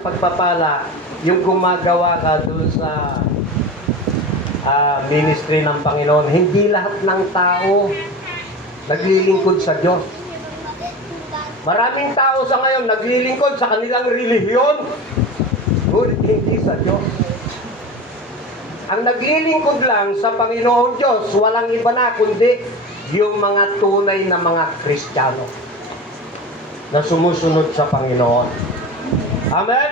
pagpapala, yung gumagawa ka dun sa ministry ng Panginoon, hindi lahat ng tao naglilingkod sa Diyos. Maraming tao sa ngayon naglilingkod sa kanilang relihiyon, ngunit hindi sa Diyos. Ang naglilingkod lang sa Panginoon Diyos, walang iba na kundi yung mga tunay na mga Kristiyano na sumusunod sa Panginoon. Amen?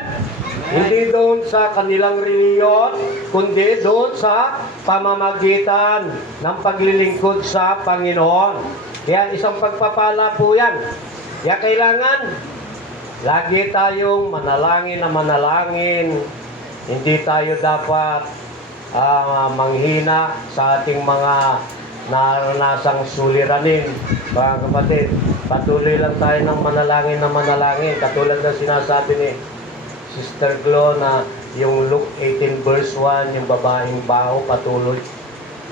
Hindi doon sa kanilang reliyon, kundi doon sa pamamagitan ng paglilingkod sa Panginoon. Kaya isang pagpapala po yan. Kaya kailangan lagi tayong manalangin na manalangin. Hindi tayo dapat manghina sa ating mga naranasang suliranin. Mga kapatid, patuloy lang tayo ng manalangin na manalangin. Katulad na sinasabi ni Sister Glo na yung Luke 18 verse 1, yung babaeng baho patuloy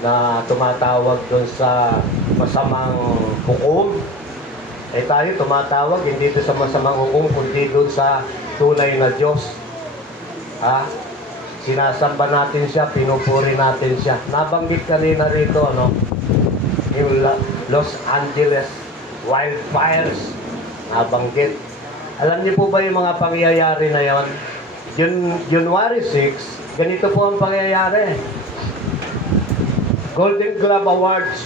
na tumatawag doon sa masamang hukom. Eh tayo tumatawag hindi doon sa masamang hukom, kundi doon sa tunay na Diyos. Sinasamba natin siya, pinupuri natin siya. Nabanggit kanina rito, ano? Yung Los Angeles wildfires. Nabanggit. Alam niyo po ba yung mga pangyayari na yon? January 6, ganito po ang pangyayari. Golden Globe Awards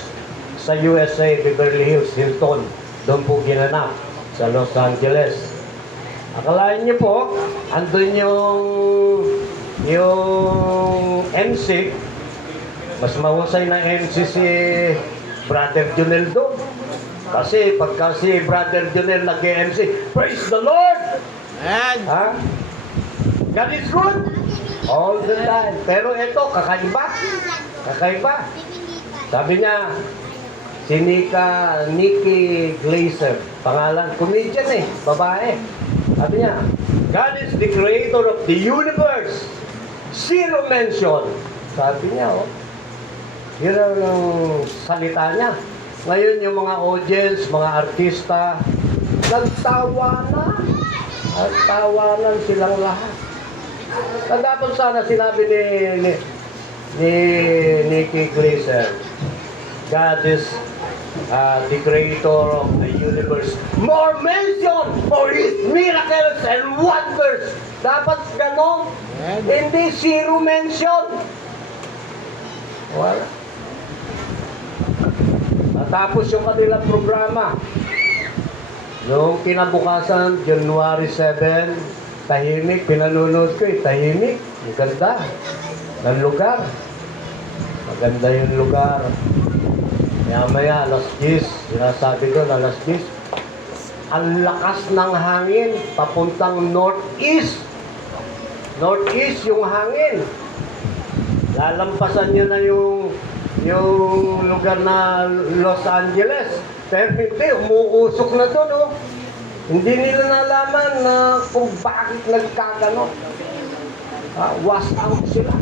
sa USA, Beverly Hills, Hilton. Doon po ginanap sa Los Angeles. Akalain niyo po, andun yung MC, mas mahusay na MC si Brother Junel doon. Kasi pagka si Brother Junel nag-MC, praise the Lord! And God is good all the time. Pero ito, kakaiba. Kakaiba. Sabi niya, si Nikki Glaser, pangalan, comedian babae. Sabi niya, God is the creator of the universe. Zero mention. Sabi niya, yun ang salita niya. Ngayon yung mga audience, mga artista, nagtawanan silang lahat. Dapat sana sinabi ni Nikki Glaser, God is the creator of the universe. More mention for His miracles and wonders. Dapat ganon. Hindi zero mention. Wala. Tapos yung kanilang programa. Noong kinabukasan, January 7, tahimik, pinanonood ko tahimik. Ang ganda ng lugar. Maganda yung lugar. Maya-maya, alas 10, sinasabi ko na alas 10, ang lakas ng hangin, papuntang northeast. Northeast yung hangin. Lalampasan nyo na yung lugar na Los Angeles. Pero hindi, umuusok na to, no? Hindi nila nalaman na kung bakit nagkagano. Was out sila.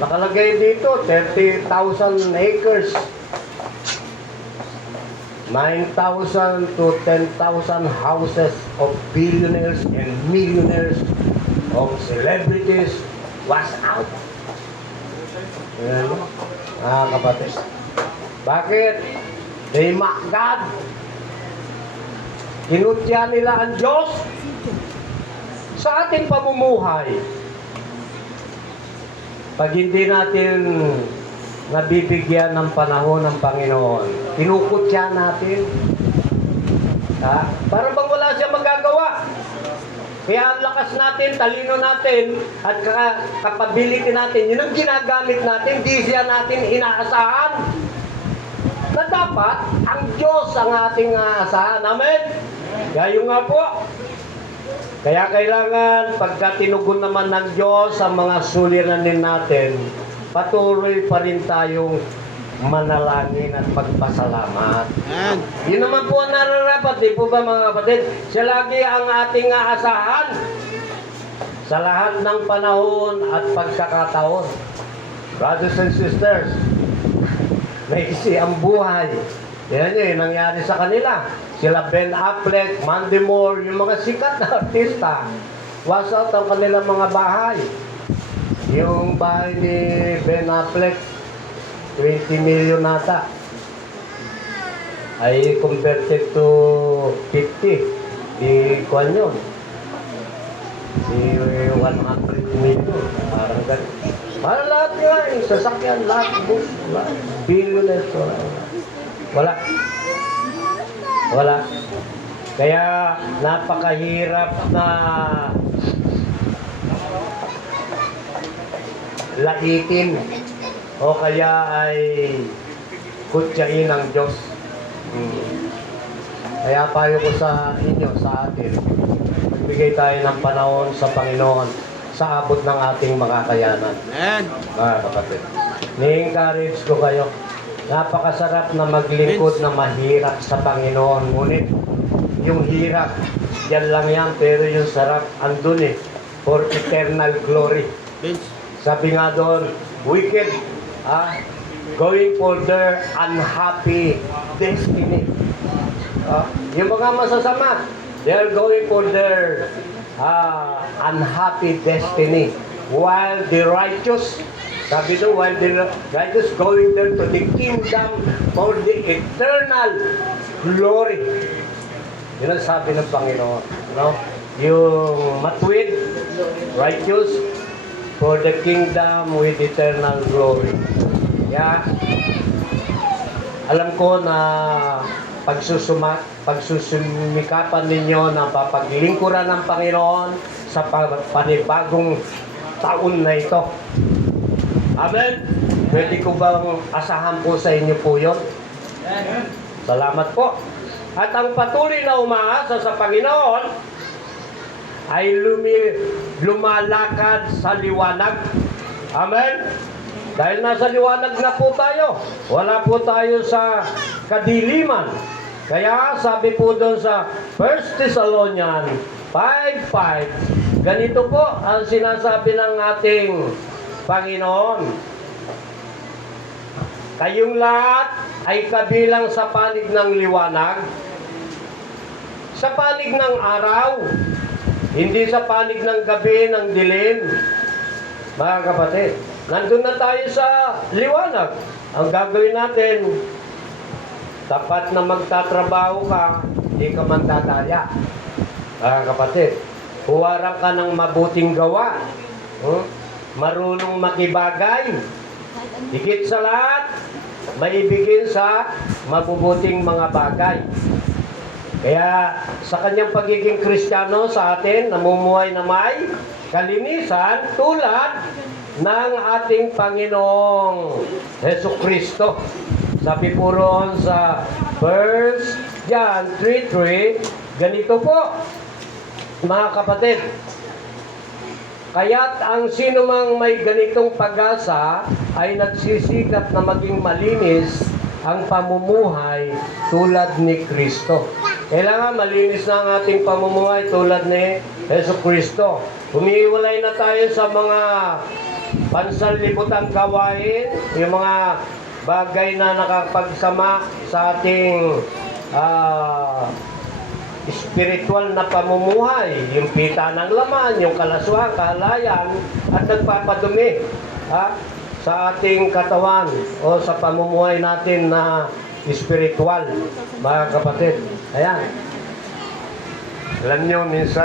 Nakalagay dito, 30,000 acres. 9,000 to 10,000 houses of billionaires and millionaires, of celebrities was out. Yan, kapatid. Bakit? They mock God. Kinutya nila ang Diyos sa ating pamumuhay. Pag hindi natin nabibigyan ng panahon ng Panginoon, kinukutya natin. Para bang wala siya magagawa. Kaya ang lakas natin, talino natin, at capability natin, yun ang ginagamit natin, di siya natin inaasahan. Na dapat, ang Diyos ang ating aasahan. Amen? Kaya yun nga po. Kaya kailangan, pagka tinugon naman ng Diyos ang mga suliranin natin, patuloy pa rin tayong manalangin at magpasalamat. Yun naman po ang nararapat, di po ba mga kapatid? Siya lagi ang ating aasahan sa lahat ng panahon at pagkakataon. Brothers and sisters, maiksi ang buhay. Yan yun, nangyari sa kanila. Sila Ben Affleck, Mandy Moore, yung mga sikat na artista. Was out ang kanilang mga bahay. Yung bahay ni Ben Affleck, 20 million nata. Ay converted to 50. Di kuwan yun. Di 100 million. Parang ganun. Para lahat nga, yung sasakyan, lahat, bus, lahat. Billionaires, wala. Wala. Kaya napakahirap na laitin o kaya ay kutsain ng Diyos. Kaya payo ko sa inyo, sa atin, magbigay tayo ng panahon sa Panginoon sa abot ng ating makakayanan. Amen. Mga kapatid, ni-encourage ko kayo. Napakasarap na maglingkod na mahirap sa Panginoon. Ngunit yung hirap, yan lang yan, pero yung sarap andun eh, for eternal glory. Vince. Sabi nga doon, wicked, going for their unhappy destiny. Yung mga masasama, they're going for their unhappy destiny. While the righteous, sabi doon, while the righteous going there to the kingdom for the eternal glory. Yun ang sabi ng Panginoon. No? Yung matuwid, righteous, for the kingdom with eternal glory. Kaya, alam ko na pagsusumikapan ninyo na papaglingkuran ng Panginoon sa panibagong taon na ito. Amen? Pwede ko bang asahan po sa inyo po yun? Salamat po. At ang patuloy na umaasa sa Panginoon ay lumalakad sa liwanag. Amen? Dahil nasa liwanag na po tayo. Wala po tayo sa kadiliman. Kaya sabi po doon sa 1 Thessalonians 5:5, ganito po ang sinasabi ng ating Panginoon. Kayong lahat ay kabilang sa panig ng liwanag, sa panig ng araw, hindi sa panig ng gabi, ng dilim. Mga kapatid, nandun na tayo sa liwanag. Ang gagawin natin, tapat na magtatrabaho ka, hindi ka mandadaya. Mga kapatid, huwarang ka ng mabuting gawa. Marunong makibagay. Higit sa lahat, maibigin sa mabubuting mga bagay. Kaya sa kanyang pagiging Kristiyano sa atin, namumuhay na may kalinisan tulad ng ating Panginoong Jesucristo. Sabi po roon sa 1 John 3:3, ganito po, mga kapatid, kaya't ang sino mang may ganitong pag-asa ay nagsisikap na maging malinis ang pamumuhay tulad ni Kristo. Kailangan malinis na ang ating pamumuhay tulad ni Jesucristo. Humihiwalay na tayo sa mga pansalibutang gawain, yung mga bagay na nakapagsama sa ating spiritual na pamumuhay, yung pita ng laman, yung kalaswang, kahalayan, at nagpapadumi sa ating katawan o sa pamumuhay natin na spiritual, mga kapatid. Ayan. Alam nyo, minsan